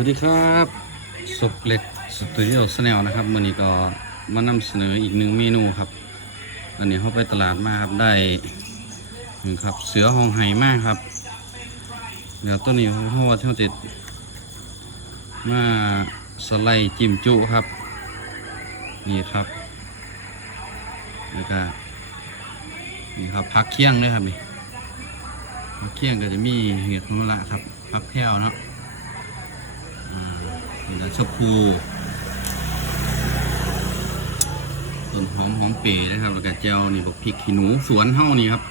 วัสดีครับศพเล็กสตูดิโอสแนลนะครับวันนี้ก็มานำเสนออีกหนึ่งเมนูครับวันนี้เข้าไปตลาดมาครับได้ครับเสือหองไห่มากครับเดี๋ยวตัวนี้เพราะว่าเท่าติดมาสไลด์จิ้มจุครับ นี่ครับแล้วก็นี่ครับพักเคี่ยงด้วยครับนี่พักเคี่ยงก็จะมีเห็ดมะละครับพักแพ้วเนาะ นี่นะชะพูต้นหอมหอมเป๋นะครับแล้วก็เจ้านี่บอกพริกขี้หนูสวนเฮ้านี่ครับ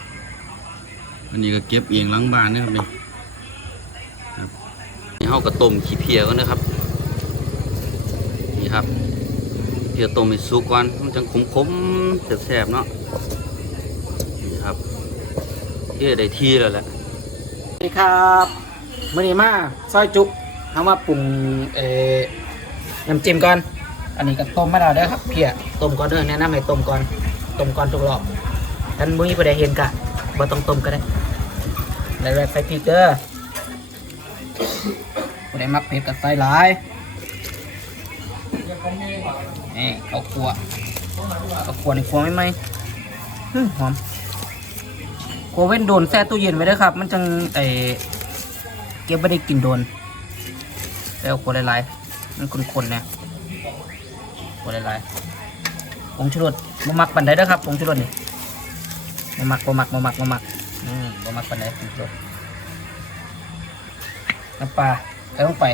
อันนี้ก็เก็บเองล้างบ้านนะครับนี่ครับนี่เฮ้าก็ต้มขี้เพียก่อนะครับ นี่ครับเพียต้มให้สุกก่อนมันจังขมๆแซ่บๆเนาะนี่ครับเพียได้ที่แล้วแหละสวัสดีครับมื่อนี้มาซอยจุก เอามาปรุงเอ่อน้ำจิ้มก่อน อันนี้ก็ต้มมาแล้วเด้อครับเพียต้มก่อนเด้อแนะนำให้ต้มก่อนต้มก่อนทุกรอบท่านมุ้ยผู้ใดเห็นกะบ่ต้องต้มก็ได้แล้วแรกใส่พริกเด้อผู้ใดมักเผ็ดก็ใส่หลายนี่เอาขัวเอาขัวในขัวไม่ไหมหอมโคเว่นโดนแช่ตู้เย็นไว้ด้วยครับ มันจังไอเก็บไม่ได้กินโดน แล้วโคหลายๆมันคนๆเนี่ยโคหลายๆผงชูรสมมักปันไดเด้อครับผงชูรสนี่มมักมมักมมักมมักอืมมมักปันไดผงชูรสน้ำปลาใส่ลงไป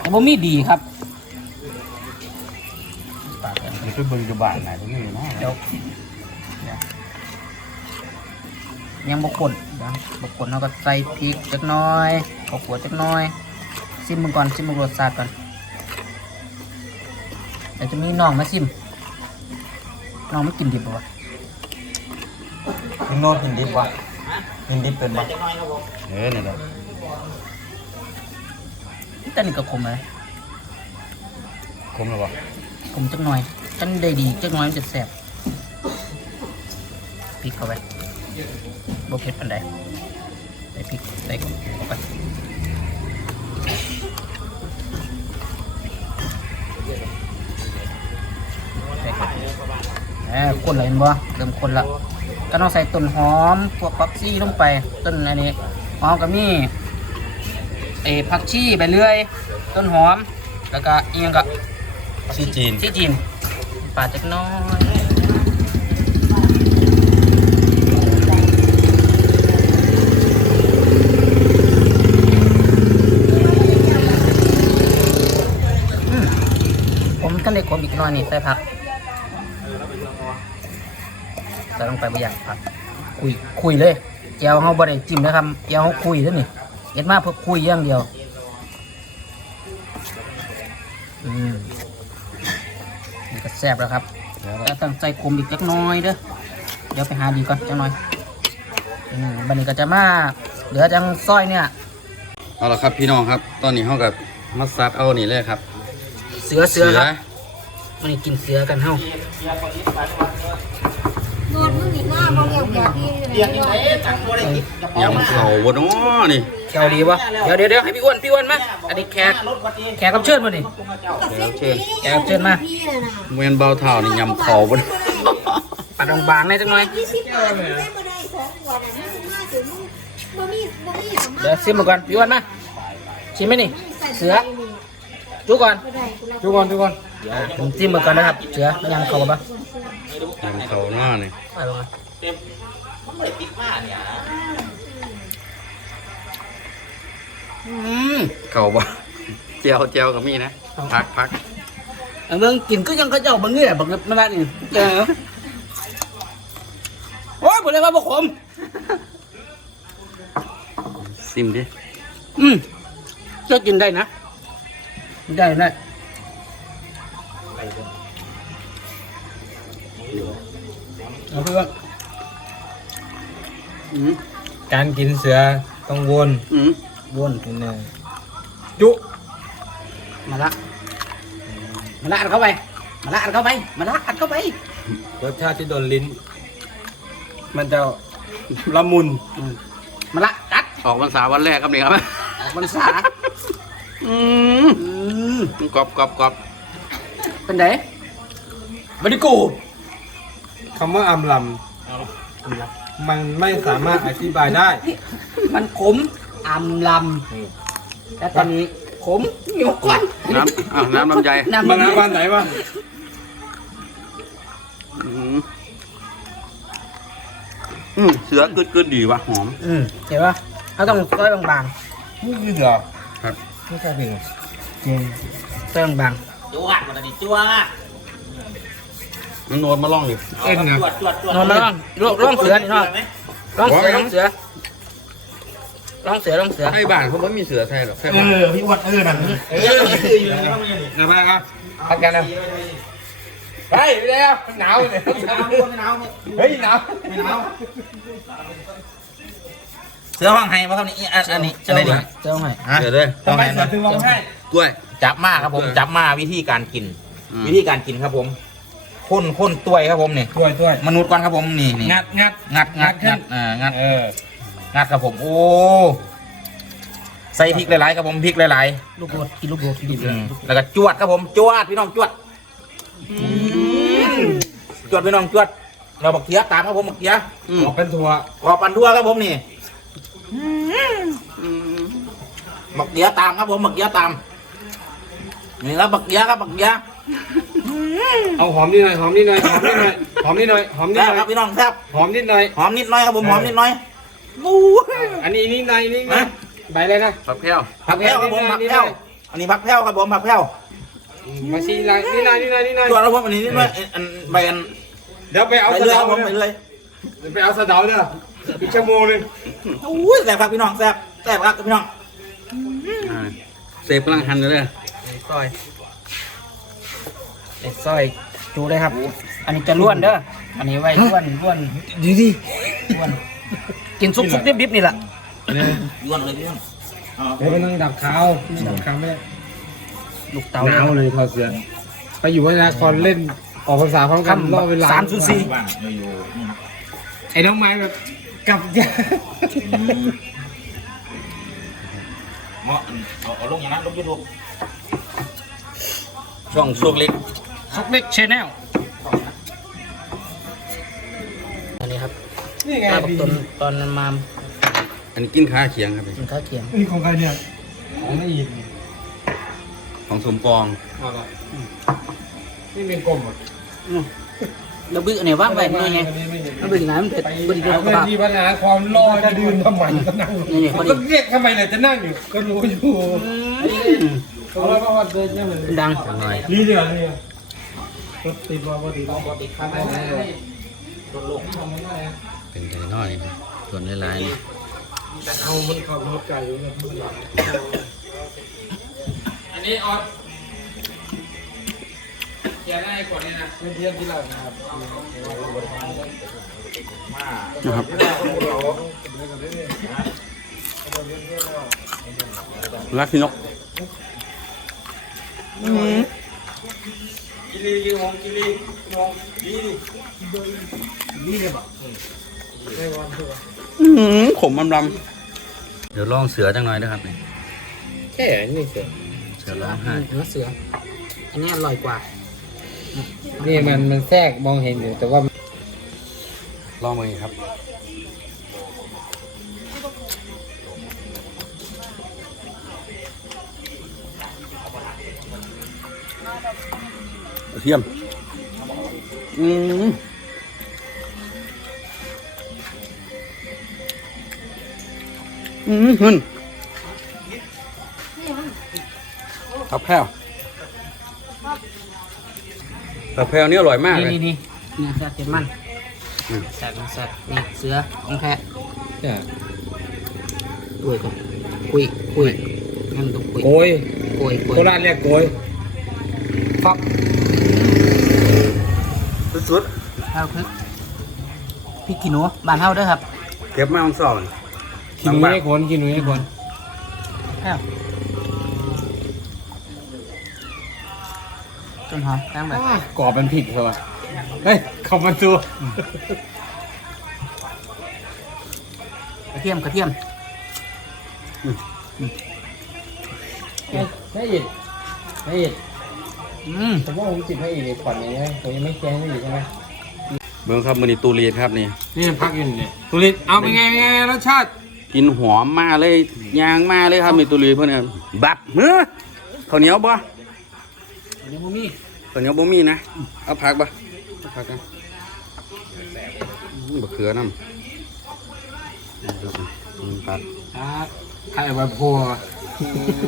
แต่บ่มีดีครับน้ำปลาใส่ลงไปนี่คือเบิ่งอยู่บ้านไหนตรงนี้เนาะเดี๋ยวเดี๋ยวยังบกคนเดี๋ยวบกคนเราก็ใส่พริกจักหน้อยข้าวขัวจักหน้อย ซิมมึงก่อนซิมมึงรสชาติก่อนเดี๋ยวจะมีน้องมาซิมน้องไม่กินดิบปะวะมึงโนดกินดิบวะกินดิบเป็นวะเออนี่แหละแต่นี่ก็ขมเลยคมแล้วบ่ขมจักหน่อยจังได้ดีจักหน้อยมันจะแสบพริกเข้าไปบเผ็ดปันใดใส่พริกใส่เข้าไป แหมคนละเห็นบ่เริ่มคนละก็ต้องใส่ต้นหอมพวกผักชีลงไปต้นอันนี้หอมก็มีเออผักชีไปเรื่อย ต้นหอม แล้วก็อีกอย่างก็ซีจีนที่จีนปาดจักหน้อยอืมผมกันเลยขมอีกหน่อยนี่ใส่ผัก ส่ลงไปบางอย่างผักคุยคุยเลยแจวเขาบริจิ้มนะครับแจวเขาคุยแล้วนี่เอ็ดมาเพื่อคุยอย่างเดียว อืมนี่ก็แซ่บแล้วครับแล้วตั้งใจคุมอีกจักหน้อยเด้อเดี๋ยวไปหาดีก่อนจักหน่อยอืมบันนี้ก็จะมาเหลือจังซอยเนี่ยเอาละครับพี่น้องครับ ตอนนี้เขากับมาซัดเอานี่เลยครับ เสือเสือครับวันนี้กินเสือกันเฮ้าน วดมึงอีกหน้าบ่เรียกแบบนี้เลยยำเข่าบนอ้อนี่แก้วดีวะเดี๋ยวเดี๋ยวเดี๋ยวให้พี่อ้วนพี่อ้วนมาอันนี้แขกแขกรับเชิญมานี่เดี๋ยวเชิญแกเชิญมาพี่น่ะเวนเบาเท่านี่ยำเข่าบนปัดบางๆหน่อยจังหน่อยยี่สิบบาทมึงได้บ่ได้สองวันอะมึงมาถึงมึงบ่มีบ่มีสามารถเดี๋ยวซิมมาก่อนพี่อ้วนมาชิมไหมนี่เสือ จุก่อนบ่ได้กูรับทุกคนทุกคนอะผมจิ้มมาก่อนนะครับ เสือยังเขาปะยำเข่าหน้านี่ไปลงมาอืมเข่าบ่เจียวเจียวกับมีนะพักพักอันเรื่องกินก็ยังกระเจ้าบางเนี่ยบางไม่ได้นี่เจอโอ้ยผมเลยว่าบกขมซิมดิอืมจะกินได้นะ ได้ได้เอาเพื่อนอืมการกินเสือต้องวนอืมวนนิดนึงจุ มาละ มาละอัดเข้าไป มาละอัดเข้าไป มาละอัดเข้าไป รสชาติที่โดนลิ้น มันจะละมุนอืมมาละกัดออกพรรษาวันแรกครับนี่ครับออกพรรษา อืม กรอบกรอบกรอบเป็นไดบริกูคำว่าอำลำมันไม่สามารถอธิบายได้ มันขมอำลำและตอนนี้ขมเหนียวก้อนน้ำอะน้ำลำไยน้ำมันลำไยน้ำบ้านไหนวะอืมอืมเสือกึดกึดดีว่ะหอม อืมเห็นปะเขาต้องซอยบางนี่คือเหรอครับไม่ใช่เป็ นๆจริงซอยบางจวดวันนี้จวดมันโนดมาล่องดิเอ็นนะจวดจวดจวดๆนอนมาล่องล่องล่องเสือนี่เนาะไหมล่องเสือล่องเสือล่องเสือล่องเสือให้บ้านเขาไม่มีเสือแท้หรอกแค่เอบ้านอพี่วัดเออนั่นเออคืออยู่ในนี้บ้างเนี่ยนะมาครับพักกันนะเฮ้ยไปแล้วหนาวเนี่ยไม่หนาวไม่หนาวเฮ้ยหนาวไม่หนาวเสื้อห้องไห้มาครับนี่อันอันนี้เจ้าอะไรหดิน่อยเจ้าหน่อยฮะเสือเลยทำไมเสือถึงร้องไห้ กล้วย จับมาครับผมจับมาวิธีการกิน อืม วิธีการกินครับผมข้นข้นตัวยครับผมนี่ถ้วยถ้วยมนุษย์ก่อนครับผมนี่นี่งัดงัดงัดงัดงังัดดอ่างัดเอองัดครับผมโอ้ใส่พริกหลายๆครับผมพริกหลายลูกโดดกินลูกโดดกินลูกๆโดอืดมแล้วก็จวดครับผมจวดพี่น้องจวดจวดพี่น้องจวดเราบักเทียตามครับผมบักเทียอืมออกเป็นถั่วขอปันทั่วครับผมนี่บักเทียตามครับผมบักเทียตาม นี่ครับบักเทียครับบักเทียเอาหอมนิดหน่อยหอมนิดหน่อยหอมนิดหน่อยหอมนิดหน่อยหอมนิดแซ่บหน่คอรัยบพี่น้องแซ่บหอมนิดหน่อย หอมนิดหน้อยครับผมหอมนิดหน้อยมู้อันนี้นิดหน่อยนิดหน่อยใบอะไรนะผักแพ้วผักแพ้วครับผมผักแพ้วอันนี้ผักแพ้วครับผมผักแพ้วมาชีอะไรนิดหน่อยนิดหน่อยนิดหน่อยจวดครับผมอันนี้นิดหน้อยอันใบอันเดี๋ยวไปเอาไปสะเลยคเดารับผมไปเนี่ยเลยไปเอาสะเดาเนี่ยอีกชั่วโมงหนึงอุ้ยแซ่บครับพี่น้องแซ่บแซ่บครับพี่น้องอ่าเสพกำลังหันอยู่เลย ซอยเด็กซอยจูได้ครับ อันนี้จะล้วนเด้อ อันนี้ไว้ล้วนล้วนดีดีล้วน กินซุปๆดิบๆนี่แหละย้วนเลยพี่น้องเดี๋ยวไปนั่งดับขาวดับขาวไม่ได้ลูกเต๋าหนาวเลยทอเสือไปอยู่วัฒนครเล่นออกภาษาพร้อมกันรอบเวลาสามศูนย์สี่ว่างอยู่นี่นะไอ้น้องไม้แบบกลับยาเหมาะเอาเอาลงอย่างนั้นลงยูทูบ ช่องช่วงเล็กซุปเล็กชแนลอันนี้ครับนี่ไงมากับพี่ตอนตอนมาอันนี้กินขาเคียงครับพี่กินข้าวเคียงนี่ของใครเนี่ยของนายอินของสมปองเอาละนี่เป็นกลมอะแล้วบื้ออันไหนว่างไปหน่อยไงอันนี้ไม่เห็นมันเป็นอย่างนั้นมันเผ็ดไปบริหาสุทธิ์เพื่อนภาพที่วัฒนครรอจะดืนทำไมก็นั่งอยู่นี่ๆพอดี ก็เรียกทำไมเลยจะนั่งอยู่ก็รู้อยู่เขาเล่าว่าเดังจังหน่อยนี่เดียวนี่รถติดบ่ติดบ่ติดข้างในเป็นไก่น้อยครับส่วนหลายๆนี่เอามันขับรถไก่อยู่นะอันนี้ออสเขียนได้ก่อนนี่นะไม่เทียบที่เรานะครับนะครับรักพี่นก กิลีกิโมงกิลีกิโมงดีดีเลยป่ะได้วันเถอะอื้อหือขมลำๆเดี๋ยวลองเสือจังหน่อยนะครับนี่แค่นี้เสือเสือร้องไห้เนื้อเสือ อันนี้อร่อยกว่า นี่มันมันแทรกมองเห็นอยู่แต่ว่า ลองมาอีกครับ เทียม อืมอืมหึนผักแพรวผักแพรวนี่อร่อยมากเลยนี่นี่นี่เนี่ยแซ่บเผ็ดมันอืมแซ่บมันแซ่บนี่เสือของแท้เนี่ยคุยก่อนคุยคุยงั้นต้องคุยโกยคุยคุโคยราชเรียกโกยฟอก สุดข้าวพริกพริกขี้หนูบ้านเฮาเด้อครับๆ เก็บมาของสอนกินหนูให้คนกินหนูให้คนแซ่บต้นหอมแป้งแบบกรอบเป็นผิดเหรอเฮ้ยเข้ามาตัวกระเทียมกระเทียมได้ยินพระเอก อืมผมว่าผมติดพระเอกในฝันนี้ผมยังไม่แจ้งพระเอกใช่ไหมเบิ่งครับมื้อนี้ตูรีดครับนี่ นี่พักอยู่นี่ตุลิตเอาเป็นไงเป็นไงรสชาติกินหอมมาเลยยางมาเลยครับมีตูรีดเพิ่นน่ะบับเฮ้อข้าวเหนียวบ่ยังบ่มีข้าวเหนียวบ่มีนะเอาผักบ่เอาผักนะอืมบักเขือน้ำอืมผักครับไข่ใบโพธิ์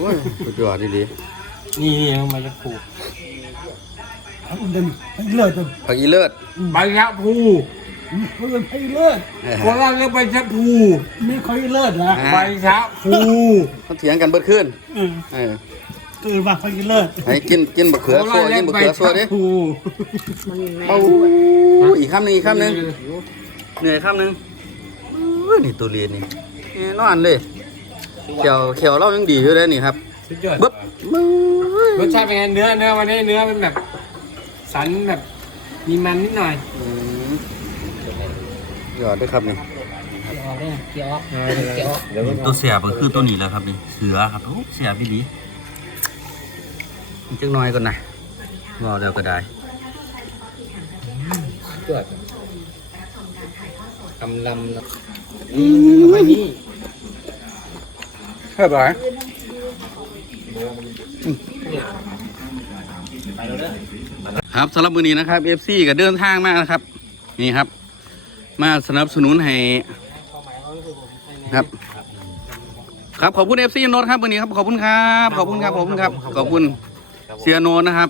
โอ้ยสุดยอดดีนี่นี่มาจากผูๆผักอีเลิศใบชะพูเออโคราชเรียกใบชะพูนี่เขาเลิศนะใบชะพูเขาเถียงกันเบิดขึ้นอืมเออตื่นมาเขาเลิศให้กินกินบักโคเขือราซัวชเรีกิยนกบักใบเขือซัวชะดิพูเอาอีกคำหนึงอีกคำหนึงเหนื่อยคำหนึงอุ้ยนี่ตูรีดนี่แน่นอนเลยเขียวเขียวเรายังดีอยู่เลยนี่ครับสุดยอดบึ๊บมึงรสชาติเป็นไงเนื้อเนื้อวันนี้เนื้อเป็นแบบ สันแบบมีมันนิดหน่อยอืมยอดด้วยครับนี่เกี่ยวออกเนี่ยเกี่ยวออกเกี่ยวออกตัวเสียบก็คือตัวนี้แหละครับนี่เสือครับโอ้เสียบพี่ดีจังน้อยก่อนนะรอเดี๋ยวก็ได้เกิดกำลำอืมไม่นี่เฮ้ยบอย ครับสำหรับมือนี้นะครับ FC ก็เดินทางมานะครับ นี่ครับ มาสนับสนุนให้ครับ ครับขอบคุณ FC โนตครับวันนี้ครับขอบคุณครับขอบคุณครับขอบคุณครับขอบคุณเสียโนตนะครับ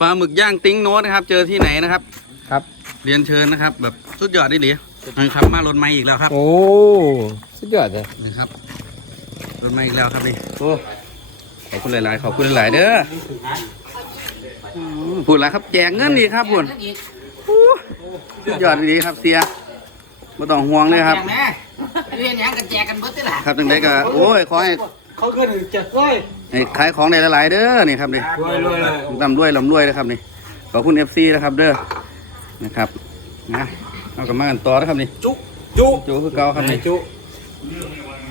ปลาหมึกย่างติ้งโนตนะครับ เจอที่ไหนนะครับ ครับ เรียนเชิญนะครับ แบบสุดยอดดิหลีนะครับมาลนไม้อีกแล้วครับ โอ้สุดยอดเลยนี่ครับลนไม้อีกแล้วครับนี่โอ้ขอบคุณหลาย ๆ ขอบคุณหลาย ๆ เด้ออืม พูดแล้วครับแจกเงินดีครับพูดสุดยอดดีครับเสียไม่ต้องห่วงเลยครับแจกแม่เรียนหยังกันแจกกันเบิดติล่ะครับจังไดก็โอ้ยขอให้เขาเกินเจ็ดร้อยให้ขายของได้หลายๆเด้อนี่ครับนี่รวยรวยเลยลำด้วยลำด้วยนะครับนี่ขอบคุณเอฟซีนะครับเด้อนะครับนะเอากลับมากันต่อนะครับนี่จุจุจูคือเก่าครับนี่จุ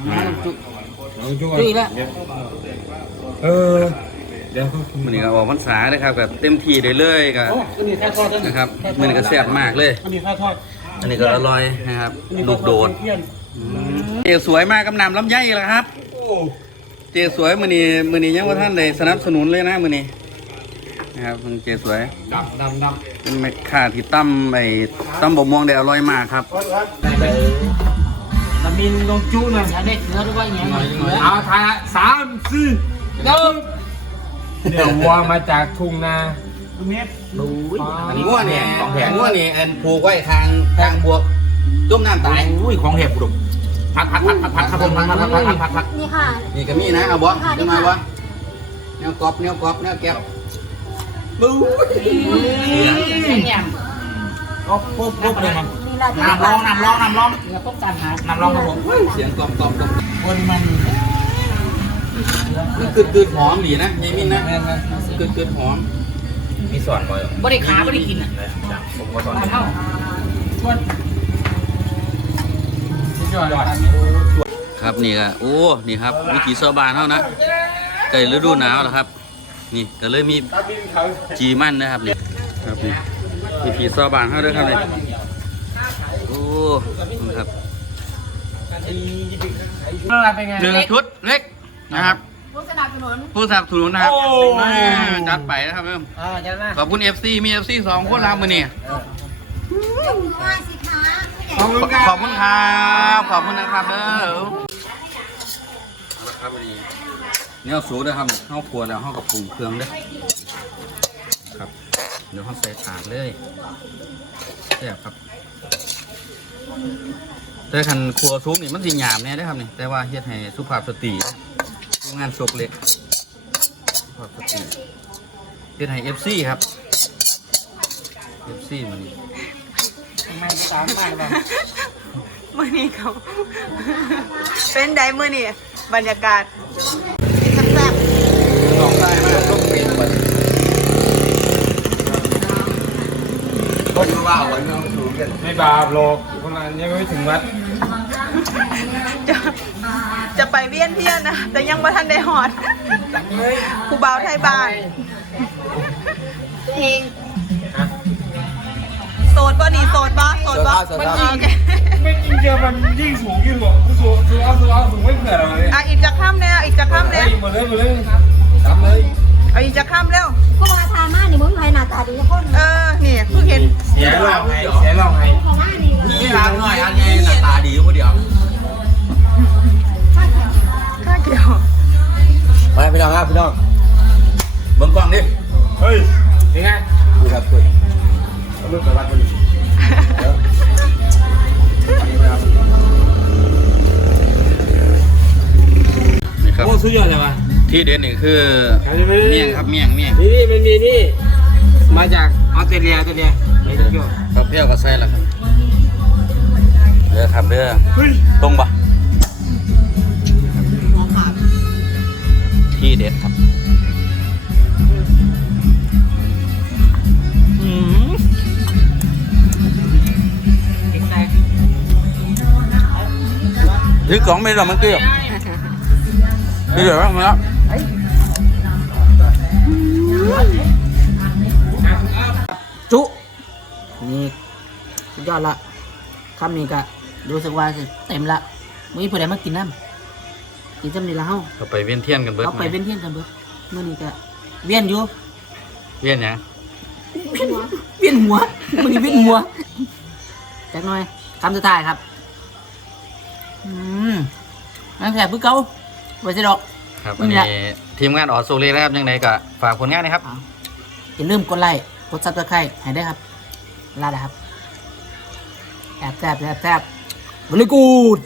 อ่าจุเอาจุจุอีกแล้วเออ เดี๋ยวเขามันนี่ก็ออกพรรษาเลยครับแบบเต็มที่ได้เลยก็โอ้อันนี้ค่าทอดด้วยนะครับมันนี่ก็แซ่บมากเลย อันนี้ค่าทอดอันนี้ก็อร่อยนะครับอันนี้ลูกโดดเพี้ยนเจสวยมากกำนำลำไยแล้วครับ โอ้เจสวยมือนี้มือนี้ยังว่าท่านเลยสนับสนุนเลยนะมือนี้นะครับคุณเจสวยดำดำดำเป็นแม่ค้าที่ตั้มไอ้ตั้มบกม่วงได้อร่อยมากครับลามินลงจุหน่อยอยากได้เนื้อด้วยอย่างเงี้ยเนื้อเอาทายสามสี่หนึ่ง เดี๋ยววัวมาจากทุ่งนาเม็ดดูยอันง่วเนี่ยของแผงง่วนี่อันผูกไว้ทางทางบวกจุ่มน้ำตายอุ้ยของเห็บกรุบพักพักพักพักพักครับผมพักพักพักพักพักพักนี่ค่ะนี่ก็มีนะเอาบ่จะมาบ่แนวกรอบแนวกรอบแนวแก้วบู๊แง่มปุ๊บปุ๊บปุ๊บเลยครับนี่ละน้ำร้องน้ำร้องน้ำร้องเนื้อต้องการหาน้ำร้องครับผมเสียงกรอบกรอบกรอบคนมัน มันกึดกึดหอมดีนะยายมินนะกึดกึดหอมมีสอนบ่อยบ่ได้ขาบ่ได้กินอะผมก็สอนมาเท่าสุดยอดครับนี่ก็โอ้นี่ครับวิถีชาวบ้านเฮานะใกล้ฤดูหนาวแล้วครับ นี่ก็เลยมีจีมันนะครับนี่ครับนี่วิถีชาวบ้านเฮาเด้อครับนี่โอ้ครับอะไรเป็นไงหนึ่งชุดเล็ก นะครับผู้สนับสนุนผู้สนับสนุนนะครับโอ้อ่าจัดไปนะครับเพิ่มเออจะมาขอบคุณ FC มี FC สองคนรับมือนี่ง่ายสิคะผู้ใหญ่ขอบคุณครับขอบคุณครับขอบคุณนะครับเด้อครับวันนี้เนี่ยสูตรนะครับข้าวครัวแล้วข้าวกับปรุงเครื่องเด้อครับ เดี๋ยวข้าวใส่ถาดเลยแซ่บครับแต่คันครัวซุปนี่มันสิหยาบแน่ได้อครับนี่แต่ว่าเฮ็ดให้สุภาพสตรีทำ งานศกเล็กสุภาพสตรีเฮ็ดให้ FC ครับ FC มันนี่ทำไมไม่ตามมาบ้างมื่อนี้เขาเป็นไดมื่อนี้บรรยากาศแซ่บลองได้มากต้องเปลี่ยนก่อนต้องว่าวันนี้ต้องสูงกันไม่บาปหรอกคนนั้นยังไม่ถึงวัดๆจะจะ ไปเวียนเทียนนะแต่ยังบ่ทันได้หอดผู้บ่าวไทยบ้านเพลงโสดบ่นี่โสดบ่โสดบ่โสดครับโอเคไม่กินเจอมันยิ่งสูงยิ่งสูงสูงสูงเอาสูงเอาสูงไม่เผื่อเราเลยอะอีกจะข้ามแล้วอีกจะข้ามเฮ้แล้ยวหมดเลยหมดเลยทำเลยเอาอีกจะข้ามแล้วก็ว่าทามานี่มึงใครหน้าตาดีสักคนเออนี่เพิ่งเห็นเสียลองให้เสียลองให้ทามานี่ก็นี่ร้านหน่อยอันไงหน้าตาดีอยู่คนเดียวข้า เกี่ยวมาพี่น้องครับพี่น้องเบิ่งกล้องดิเฮ้ยยังไงดูครับคุณเอาลูกไปวัดคนนี่ครับโอ้สุดยอดเลยว่ะที่เด็ดนี่คือเมี่ยงครับเมี่ยงเมี่ยงนี่นี่มันมีนี่มาจากออสเตรเลียออสเตรเลียไม่ต้องเกี่ยวข้าวเปรี้ยวกับไส้ละครับเด้อครับเด้อเฮ้ยตรงปะ เด็ดครับอืม Chứ còn bây giờ mới kia Bây giờ không đó จุนี่สุดยอดละคำนี้ก็รู้สึกว่าเต็มละมึงมีผู้ใดมากินน้ำ กินจำนี่ละเฮาเขาไปเวียนเทียนกันเบิดเอาไปไหมเวียนเทียนกันเบิดเมื่อนี้ก็เวียนอยู่เวียนหยังเวียนหัวมึงนี่เวียนหัวจักหน่อยคำสุดท้ายครับอืมนั่นแสบพึ่งเก่าไว้สิดอก ครับมึอันงนี้แหละทีมงานออโซเล่นะครับยังไงก็ฝากผลงานนะครับอย่าลืมกดไลค์กดซับสไครต์ให้ได้วยครับลาแล้วครับแอบแซบแอบแซบ very good